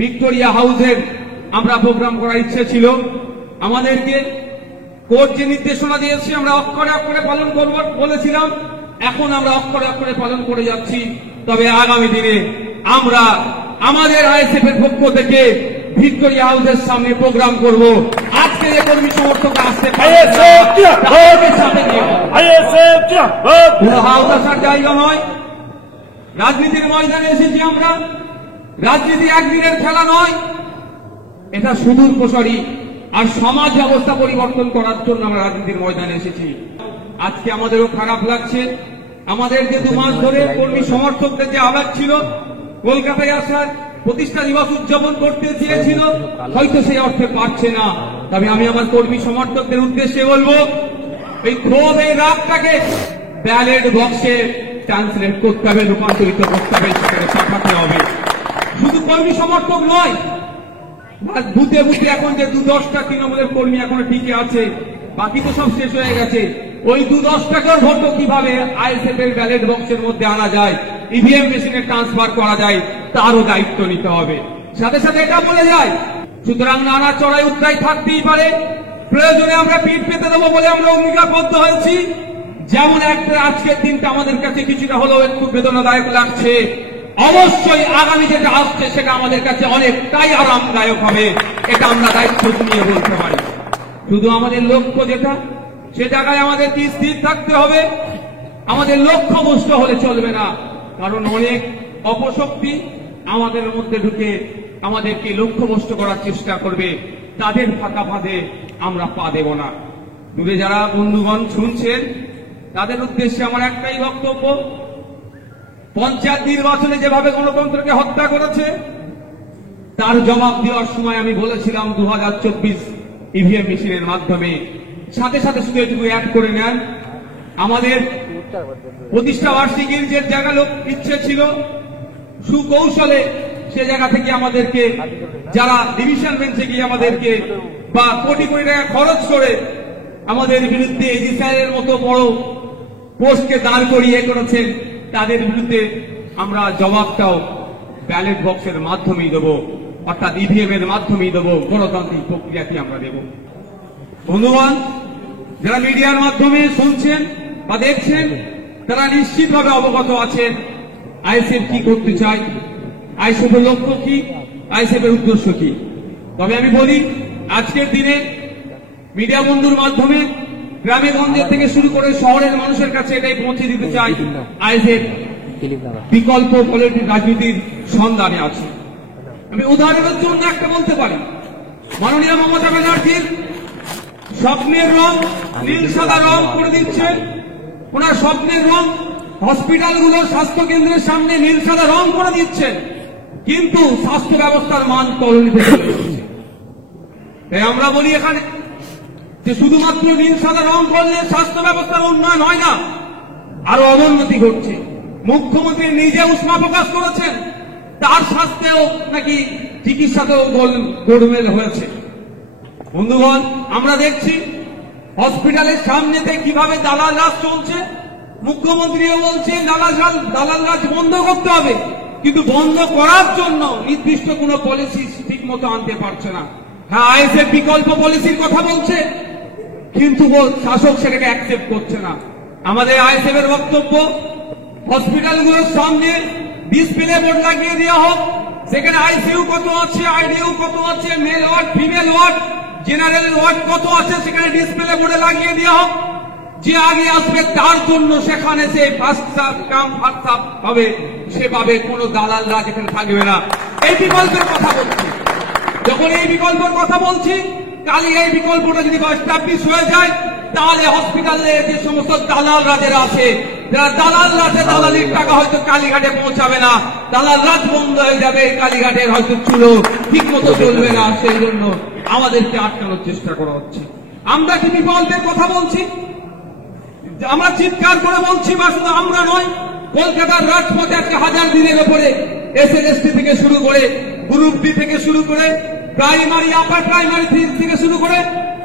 Victoria হাউসের আমরা programme করার ইচ্ছে ছিল। আমাদেরকে কোর্ট যে নির্দেশনা দিয়েছে আমরা অক্ষরে অক্ষরে পালন করব বলেছিলাম, এখন আমরা অক্ষরে অক্ষরে পালন করে যাচ্ছি। তবে আগামী দিনে আমরা আমাদের আইএসএফ এর পক্ষ থেকে ভিক্টোরিয়া হাউসের সামনে প্রোগ্রাম করব। আজকে যে কর্মী সমর্থক আসতে হাউস আসার জায়গা নয়, রাজনীতির ময়দানে এসেছি আমরা। রাজনীতি একদিনের খেলা নয়, এটা সুদূর প্রসারী আর সমাজ ব্যবস্থা পরিবর্তন করার জন্য আমরা রাজনীতির ময়দানে এসেছি। আজকে আমাদেরও খারাপ লাগছে, আমাদের যে 2 মাস ধরে কর্মী সমর্থকদের যে আবেগ ছিল, কলকাতায় আসার প্রতিষ্ঠা দিবস উদযাপন করতে চেয়েছিল, হয়তো সেই অর্থে পারছে না। তবে আমি আমার কর্মী সমর্থকদের উদ্দেশ্যে বলবো, এই ক্রোধ, এই রাগটাকে ব্যালট বক্সে ট্রান্সলেট করতে হবে, রূপান্তরিত করতে হবে, সেখানে পাঠাতে হবে। শুধু কর্মী সমর্থক নয়, বুথে বুথে এখন যে 2-10টা তৃণমূলের কর্মী এখনো টিকে আছে, বাকি তো সব শেষ হয়ে গেছে। ওই 2-10টাকার ভোটও কিভাবে আইএসএফ এর ব্যালট বক্সের মধ্যে আনা যায়, ইভিএম মেশিনে ট্রান্সফার করা যায়, তারও দায়িত্ব নিতে হবে। সাথে সাথে এটা বলে যায়, সুতরাং নানা চড়াই উতরাই থাকতেই পারে, প্রয়োজনে আমরা পিঠ পেতে দেবো বলে আমরা অঙ্গীকারবদ্ধ হয়েছি। যেমন একটা আজকের দিনটা আমাদের কাছে কিছুটা হলেও একটু বেদনাদায়ক লাগছে, অবশ্যই আগামী যেটা আসছে সেটা আমাদের কাছে অনেকটাই আরামদায়ক হবে, এটা আমরা দায়িত্ব নিয়ে বলতে পারি। শুধু আমাদের লক্ষ্য যেটা, সে জায়গায় আমাদেরকে স্থির থাকতে হবে। আমাদের লক্ষ্যভ্রষ্ট হলে চলবে না, কারণ অনেক অপশক্তি আমাদের মধ্যে ঢুকে আমাদেরকে লক্ষ্যভ্রষ্ট করার চেষ্টা করবে। তাদের ফাঁকা ফাঁদে আমরা পা দেব না। দূরে যারা বন্ধুগণ শুনছেন, তাদের উদ্দেশ্যে আমার একটাই বক্তব্য, পঞ্চায়েত নির্বাচনে যেভাবে গণতন্ত্রকে হত্যা করেছে, তার জবাব দেওয়ার সময় আমি বলেছিলাম 2024 ইভিএম মেশিনের মাধ্যমে। সাথে সাথে শুধু এটুকু অ্যাড করে নেন, আমাদের প্রতিষ্ঠা বার্ষিকীর যে জায়গা ইচ্ছে ছিল, সুকৌশলে সে জায়গা থেকে আমাদেরকে যারা ডিভিশন বেঞ্চে গিয়ে আমাদেরকে বা কোটি কোটি টাকা খরচ করে আমাদের বিরুদ্ধে এজি স্যারের মতো বড় পোস্টকে দাঁড় করিয়ে করেছেন, তাদের বিরুদ্ধে আমরা জবাবটাও ব্যালট বক্সের মাধ্যমেই দেব, অর্থাৎ ইভিএম এর মাধ্যমেই দেব, গণতান্ত্রিক প্রক্রিয়াটি আমরা দেব। বন্ধুগণ, যারা মিডিয়ার মাধ্যমে শুনছেন বা দেখছেন, তারা নিশ্চিতভাবে অবগত আছেন আইএসএফ কি করতে চায়, আইএসএফ এর লক্ষ্য কি, আইএসএফ এর উদ্দেশ্য কি। তবে আমি বলি, আজকের দিনে মিডিয়া বন্ধুর মাধ্যমে গ্রামে গঞ্জে থেকে শুরু করে শহরের মানুষের কাছে এটাই পৌঁছে দিতে চাই, আইএসএফ বিকল্প পলিটিক্যাল রাজনীতির সন্ধানে আছে। আমি উদাহরণের জন্য একটা বলতে পারি, মাননীয় মমতা ব্যানার্জির স্বপ্নের রং নীল সাদা রং করে দিচ্ছে। ওনার স্বপ্নের রং হসপিটালগুলো, স্বাস্থ্য কেন্দ্রের সামনে নীল সাদা রং করে দিচ্ছেন, কিন্তু স্বাস্থ্য ব্যবস্থার মান তলানিতে চলে যাচ্ছে। তাই আমরা বলি এখানে যে শুধুমাত্র নীল সাদা রং করলে স্বাস্থ্য ব্যবস্থার উন্নয়ন হয় না, আরো অবনতি ঘটছে। মুখ্যমন্ত্রী নিজে উষ্মা প্রকাশ করেছেন, তার স্বাস্থ্যেও নাকি চিকিৎসাতেও গোলমেল হয়েছে। বন্ধুগণ, আমরা দেখছি হসপিটালের সামনেতে কিভাবে দালাল রাজ চলছে। মুখ্যমন্ত্রীও বলছেন দালাল রাজ বন্ধ করতে হবে, কিন্তু বন্ধ করার জন্য নির্দিষ্ট কোন পলিসি ঠিক মতো আনতে পারছে না। হ্যাঁ, আইএসএফ বিকল্প পলিসির কথা বলছে, কিন্তু শাসক সেটাকে অ্যাকসেপ্ট করছে না। আমাদের আইএসএফ এর বক্তব্য, হসপিটালগুলোর সামনে ডিসপ্লে বোর্ড লাগিয়ে দেওয়া হোক, সেখানে আইসিইউ কত আছে, আইডিইউ কত আছে, mail word, female ward, general ward কত আছে, সেখানে ডিসপ্লে বোর্ডে লাগিয়ে দেওয়া হোক। যে আগে আসবে তার জন্য সেখানে সে ফার্স্ট কাম ফার্স্ট সার্ভ হবে, সেভাবে কোন দালাল রাজ এখানে থাকবে না। এই বিকল্পের কথা বলছি। যখন এই বিকল্পের কথা বলছি, কালি এই বিকল্পটা যদি এস্টাবলিশ হয়ে যায়, তাহলে হসপিটালে যে সমস্ত দালাল রাজের আছে, যারা দালাল রাজে দালালির টাকা হয়তো কালীঘাটে পৌঁছাবে না, দালাল রাজ বন্ধ হয়ে যাবে, কালীঘাটের হয়তো চুলো ঠিক মতো চলবে না। সেই জন্য আমাদেরকে আটকানোর চেষ্টা করা হচ্ছে। আমরা কি বিকল্পের কথা বলছি? আমরা চিৎকার করে বলছি, বা শুধু আমরা নয়, কলকাতার রাজপথে আজকে 1000 দিনের উপরে এসএলএসটি থেকে শুরু করে, গ্রুপ ডি থেকে শুরু করে, প্রাইমারি, আপার প্রাইমারি থেকে শুরু করে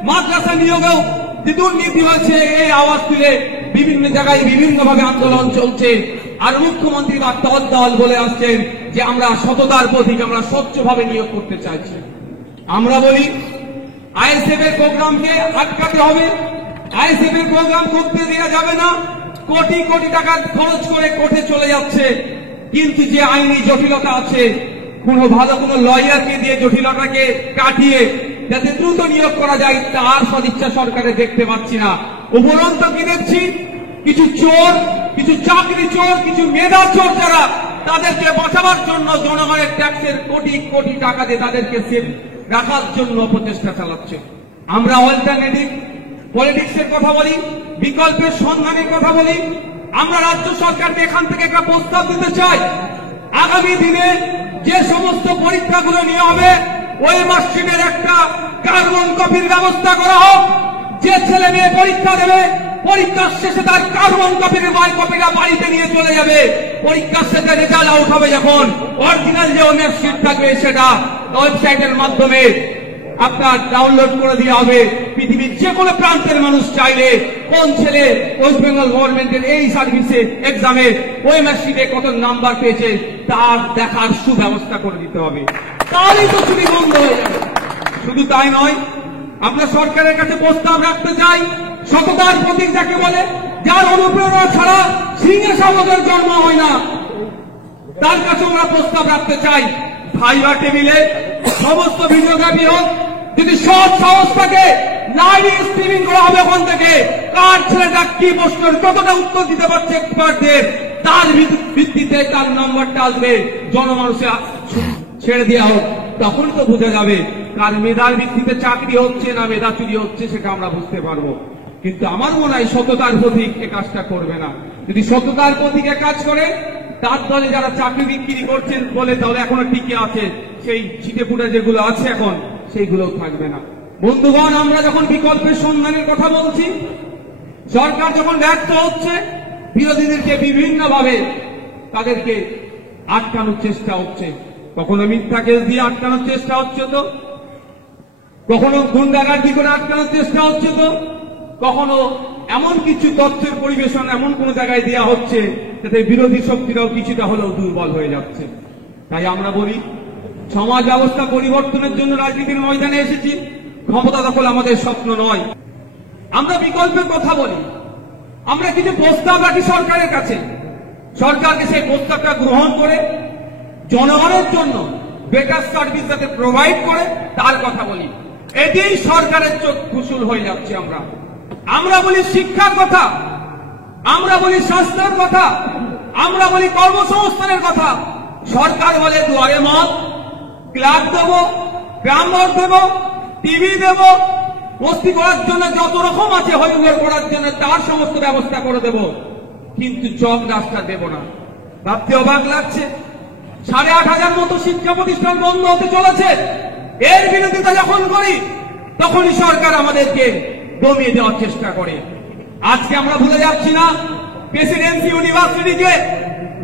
মাদ্রাসা নিয়োগেও যে দুর্নীতি হয়েছে, এই আওয়াজ তুলে বিভিন্ন জায়গায় বিভিন্নভাবে আন্দোলন চলছে। আর মুখ্যমন্ত্রী বা দল বলে আসছেন যে আমরা সততার প্রতীক, আমরা স্বচ্ছভাবে নিয়োগ করতে চাইছি। আমরা বলি আইএসএফ এর প্রোগ্রামকে আটকাতে হবে, আইএসএফ এর প্রোগ্রাম করতে দেওয়া যাবে না। কোটি কোটি টাকা খরচ করে কোর্টে চলে যাচ্ছে, কিন্তু যে আইনি জটিলতা আছে, কোনো ভালো কোনো লয়ারকে দিয়ে জটিলতাকে কাটিয়ে যাতে দ্রুত নিয়োগ করা যায় তার সদিচ্ছা সরকারে দেখতে পাচ্ছি না। উপরন্ত কি দেখছি, কিছু চোর, কিছু চাকরি চোর, কিছু মেধা চোর যারা তাদেরকে বাঁচাবার জন্য জনগণের ট্যাক্সের কোটি কোটি টাকা দিয়ে তাদেরকে সেফ রাখার জন্য প্রচেষ্টা চালাচ্ছে। আমরা অল্টারনেটিভ পলিটিক্সের কথা বলি, বিকল্পের সন্ধানের কথা বলি। আমরা রাজ্য সরকারকে এখান থেকে একটা প্রস্তাব দিতে চাই, আগামী দিনে যে সমস্ত পরীক্ষাগুলো নিয়ে হবে ওই মার্কশিটের একটা কার্বন কপির ব্যবস্থা করা হোক। যে ছেলে মেয়ে পরীক্ষা দেবে পরীক্ষার শেষে তার কার্বন কপির কপিটা বাড়িতে নিয়ে চলে যাবে। পরীক্ষার শেষে রেজাল্ট আউট হবে যখন অরিজিনাল যে মার্কশিট থাকবে সেটা ওয়েবসাইটের মাধ্যমে আপনার ডাউনলোড করে দেওয়া হবে। পৃথিবীর যে কোনো প্রান্তের মানুষ চাইলে কোন ছেলে ওয়েস্ট বেঙ্গল গভর্নমেন্টের এই সার্ভিসে এক্সামে ওই মার্কশিটে কত নাম্বার পেয়েছে তার দেখার সুব্যবস্থা করে দিতে হবে, তাহলেই তো চুরি বন্ধ হয়ে যাবে। শুধু তাই নয়, আমরা সরকারের কাছে প্রস্তাব রাখতে চাই, সততার প্রতীক যাকে বলে, যার অনুপ্রেরণা ছাড়া সিংহে শাবকের জন্ম হয় না, তার কাছে আমরা প্রস্তাব রাখতে চাই ভাইবা টেবিলে সমস্ত ভিডিওগ্রাফি হোক। যদি সৎ সাহস থাকে লাইভ স্ট্রিমিং করা হবে ওখান থেকে, কার ছেলেটা কি প্রশ্নের কতটা উত্তর দিতে পারছে এক্সপার্টদের, তার ভিত্তিতে তার নম্বরটা আসবে, জনমানুষে ছেড়ে দেওয়া হোক। তখন তো বোঝা যাবে কার মেধার ভিত্তিতে চাকরি হচ্ছে না মেধা চুরি হচ্ছে, সেটা আমরা বুঝতে পারবো। কিন্তু আমার মনে হয় সততার প্রতীক এ কাজটা করবে না। যদি সততার প্রতীকে কাজ করে তার দলে যারা চাকরি বিক্রি করছেন বলে তাহলে এখনো টিকে আছে, সেই ছিটে ফুটে যেগুলো আছে এখন সেইগুলো থাকবে না। বন্ধুগণ, আমরা যখন বিকল্পের সন্ধানের কথা বলছি, সরকার যখন ব্যর্থ হচ্ছে, বিরোধীদেরকে বিভিন্নভাবে তাদেরকে আটকানোর চেষ্টা হচ্ছে। কখনো মিথ্যা কেস দিয়ে আটকানোর চেষ্টা হচ্ছে, তো কখনো গুন্ডাগার্দি করে আটকানোর চেষ্টা হচ্ছে, তো কখনো এমন কিছু তথ্যের পরিবেশন এমন কোন জায়গায় দেওয়া হচ্ছে যাতে বিরোধী শক্তিরাও কিছুটা হলেও দুর্বল হয়ে যাচ্ছে। তাই আমরা বলি সমাজ ব্যবস্থা পরিবর্তনের জন্য রাজনীতির ময়দানে এসেছি, ক্ষমতা দখল আমাদের স্বপ্ন নয়। আমরা বিকল্পের কথা বলি, আমরা কিছু প্রস্তাব রাখি সরকারের কাছে, সরকারকে সেই প্রস্তাবটা গ্রহণ করে জনগণের জন্য বেটার সার্ভিস যাতে প্রোভাইড করে তার কথা বলি। এটাই সরকারের চোখ কুশল হয়ে যাচ্ছে। আমরা বলি শিক্ষার কথা, আমরা বলি স্বাস্থ্যের কথা, আমরা বলি কর্মসংস্থানের কথা। সরকার বলে দুয়ারে মত, ক্লাব দেব, গ্রামঘর দেব, টিভি দেব, বস্তি করার জন্য যত রকম আছে হইহুল্লোড় করার জন্য তার সমস্ত ব্যবস্থা করে দেব, কিন্তু চক রাস্তা দেব না। ভাবতে অবাক লাগছে, 8,500 মতো শিক্ষা প্রতিষ্ঠান বন্ধ হতে চলেছে। এর বিরোধিতা যখন করি তখনই সরকার আমাদেরকে দমিয়ে দেওয়ার চেষ্টা করে। আজকে আমরা ভুলে যাচ্ছি না, প্রেসিডেন্সি ইউনিভার্সিটিকে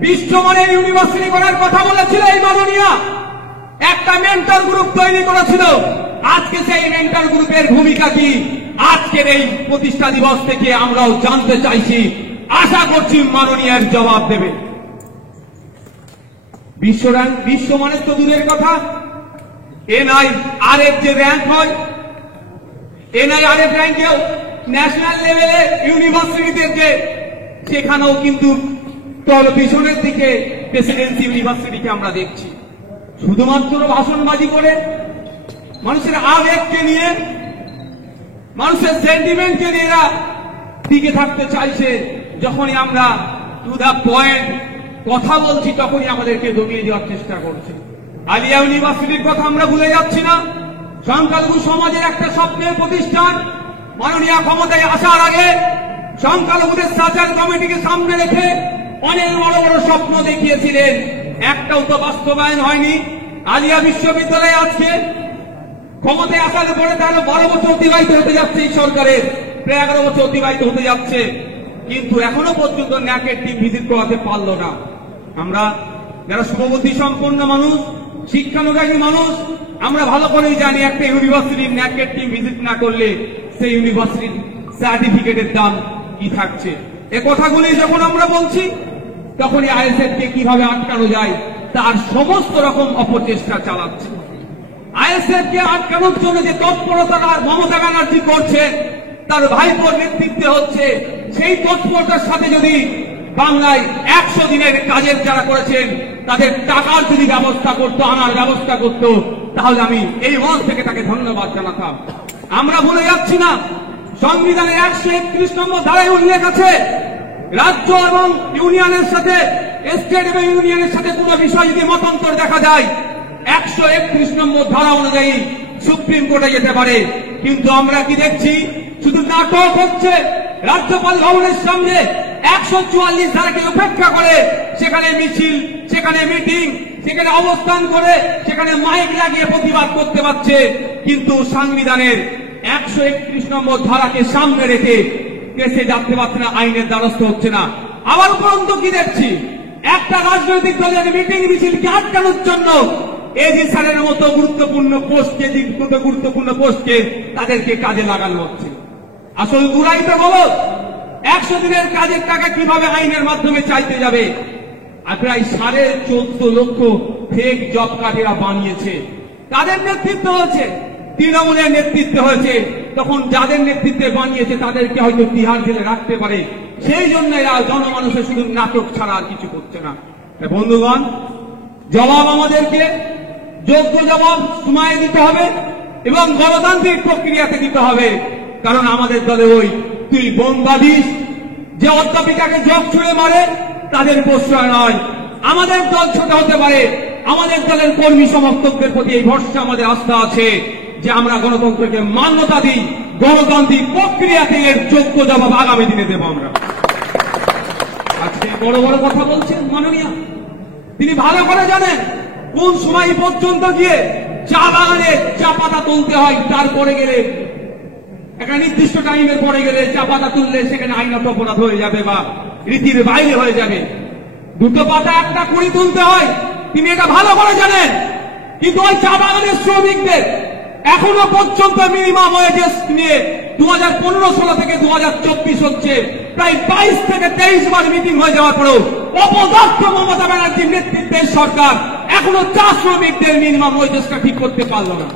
বিশ্বমানের ইউনিভার্সিটি করার কথা বলেছিল এই মাননীয়া, একটা মেন্টর গ্রুপ তৈরি করেছিল। আজকে সেই মেন্টর গ্রুপের ভূমিকা কি আজকের এই প্রতিষ্ঠা দিবস থেকে আমরাও জানতে চাইছি। আশা করছি মাননীয়ার জবাব দেবে। বিশ্বমানের তো দূরের কথা, NIRF যে র্যাঙ্ক হয়, NIRF র্যাঙ্কেও ন্যাশনাল লেভেলে ইউনিভার্সিটিতে সেখানেও কিন্তু পিছনের দিকে প্রেসিডেন্সি ইউনিভার্সিটিকে আমরা দেখছি। শুধুমাত্র ভাষণবাজি করে মানুষের আবেগকে নিয়ে, মানুষের সেন্টিমেন্টকে নিয়ে এরা টিকে থাকতে চাইছে। যখনই আমরা টু দা পয়েন্ট কথা বলছি তখনই আমাদেরকে দমিয়ে দেওয়ার চেষ্টা করছে। আলিয়া ইউনিভার্সিটির কথা আমরা ভুলে যাচ্ছি না, সংখ্যালঘু সমাজের একটা স্বপ্নের প্রতিষ্ঠান। মাননীয় ক্ষমতায় আসার আগে সংখ্যালঘুদের সার্চার কমিটিকে সামনে রেখে অনেক বড় বড় স্বপ্ন দেখিয়েছিলেন, একটাও তো বাস্তবায়ন হয়নি। আলিয়া বিশ্ববিদ্যালয়ে আজকে ক্ষমতায় আসার পরে তারা 12 বছর অতিবাহিত হতে যাচ্ছে, এই সরকারের প্রায় 11 বছর অতিবাহিত হতে যাচ্ছে, কিন্তু এখনো পর্যন্ত ন্যাকের টিম ভিজিট করাতে পারল না। আমরা যারা শুভবুদ্ধি সম্পন্ন মানুষ, শিক্ষানুরাগী মানুষ, আমরা ভালো করেই জানি একটা ইউনিভার্সিটির ন্যাকের টিম ভিজিট না করলে সেই ইউনিভার্সিটির সার্টিফিকেটের দাম কি থাকছে। এ কথাগুলি যখন আমরা বলছি তখনই আইএসএফ কে কিভাবে আটকানো যায় তার সমস্ত রকম অপচেষ্টা চালাচ্ছে। আইএসএফ কে আটকানোর জন্য যে তৎপরতা মমতা ব্যানার্জি করছে, তার ভাইপোর নেতৃত্বে হচ্ছে, সেই তৎপরতার সাথে যদি বাংলায় 100 দিনের কাজের যারা করেছেন তাদের টাকার যদি ব্যবস্থা করতো, আনার ব্যবস্থা করতো, তাহলে আমি এই মঞ্চ থেকে তাকে ধন্যবাদ জানাতাম। আমরা বলে যাচ্ছি না, সংবিধানে 131 নম্বর ধারায় উল্লেখ আছে, রাজ্য এবং ইউনিয়নের সাথে, স্টেট এবং ইউনিয়নের সাথে কোন বিষয় যদি মতান্তর দেখা যায় 131 নম্বর ধারা অনুযায়ী সুপ্রিম কোর্টে যেতে পারে। কিন্তু আমরা কি দেখছি, শুধু নাটক হচ্ছে। রাজ্যপাল ভবনের সামনে 144 ধারাকে উপেক্ষা করে সেখানে মিছিল, সেখানে মিটিং, সেখানে অবস্থান করে, সেখানে মাইক লাগিয়ে প্রতিবাদ করতে পারছে, কিন্তু সংবিধানের 131 নম্বর ধারাকে সামনে রেখে কেসে যাচ্ছে পারছে না, আইনের দ্বারস্থ হচ্ছে না। আবার উপরন্তু কি দেখছি, একটা রাজনৈতিক দলের মিটিং মিছিলকে আটকানোর জন্য এজি স্যারের মতো গুরুত্বপূর্ণ পোস্টকে তাদেরকে কাজে লাগানো হচ্ছে। আসলে দুরাইতে বলো 100 দিনের কাজের টাকা কিভাবে আইনের মাধ্যমে চাইতে যাবে? আর প্রায় 14.5 লক্ষ ফেক জব কার্ড এরা বানিয়েছে। তাদের নেতৃত্ব হয়েছে, তৃণমূলের নেতৃত্ব হয়েছে। তখন যাদের নেতৃত্বে বানিয়েছে তাদেরকে হয়তো তিহার জেলে রাখতে পারে, সেই জন্য এরা জনমানুষের শুধু নাটক ছাড়া আর কিছু করছে না। বন্ধুগণ, জবাব আমাদেরকে যোগ্য জবাব সময়ে দিতে হবে এবং গণতান্ত্রিক প্রক্রিয়াতে দিতে হবে। কারণ আমাদের দলে ওই তুই বোম বাঁধিস, যে অধ্যাপিকাকে জগ ছুঁড়ে মারে, তাদের প্রশ্রয় নয়। আমাদের দল ছোট হতে পারে, আমাদের দলের কর্মী সমর্থকদের প্রতি এই ভরসা, আমাদের আস্থা আছে যে আমরা গণতন্ত্রকে মান্যতা দিই, গণতান্ত্রিক প্রক্রিয়াতে এর যোগ্য জবাব আগামী দিনে দেব আমরা। আজকে বড় বড় কথা বলছেন মাননীয়, তিনি ভালো করে জানেন কোন সময় পর্যন্ত গিয়ে চা বাগানে চা পাতা তুলতে হয়, তারপরে গেলে একটা নির্দিষ্ট টাইমের পরে গেলে চা পাতা তুললে সেখানে আইনত অপরাধ হয়ে যাবে বা রীতির বাইরে হয়ে যাবে। 2 পাতা 1টা কুড়ি তুলতে হয়, তিনি এটা ভালো করে জানেন। কিন্তু ওই চা বাগানের শ্রমিকদের এখনো পর্যন্ত মিনিমাম ওয়েজেস নিয়ে 2015-16 থেকে 2024 হচ্ছে, প্রায় 22 থেকে 23 বার মিটিং হয়ে যাওয়ার পরেও অপদার্থ মমতা ব্যানার্জির নেতৃত্বের সরকার এখনো চা শ্রমিকদের মিনিমাম ওয়েজেসটা ঠিক করতে পারল না।